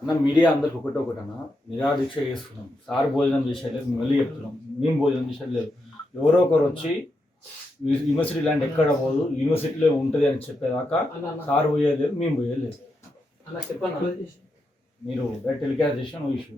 అన్న మీడియా అందరికి ఒకటి అన్న నిరాదీక్ష చేసుకున్నాం. సార్ భోజనం చేసేలేదు, మళ్ళీ చెప్తున్నాం. మేము భోజనం చేసేది ఎవరో ఒకరు వచ్చి యూనివర్సిటీ ల్యాండ్ ఎక్కడ పోదు, యూనివర్సిటీలో ఉంటుంది అని చెప్పేదాకా సార్ పోయేది, మేము పోయేది. మీరు టెలికాస్ట్ చేసిన ఇష్యూ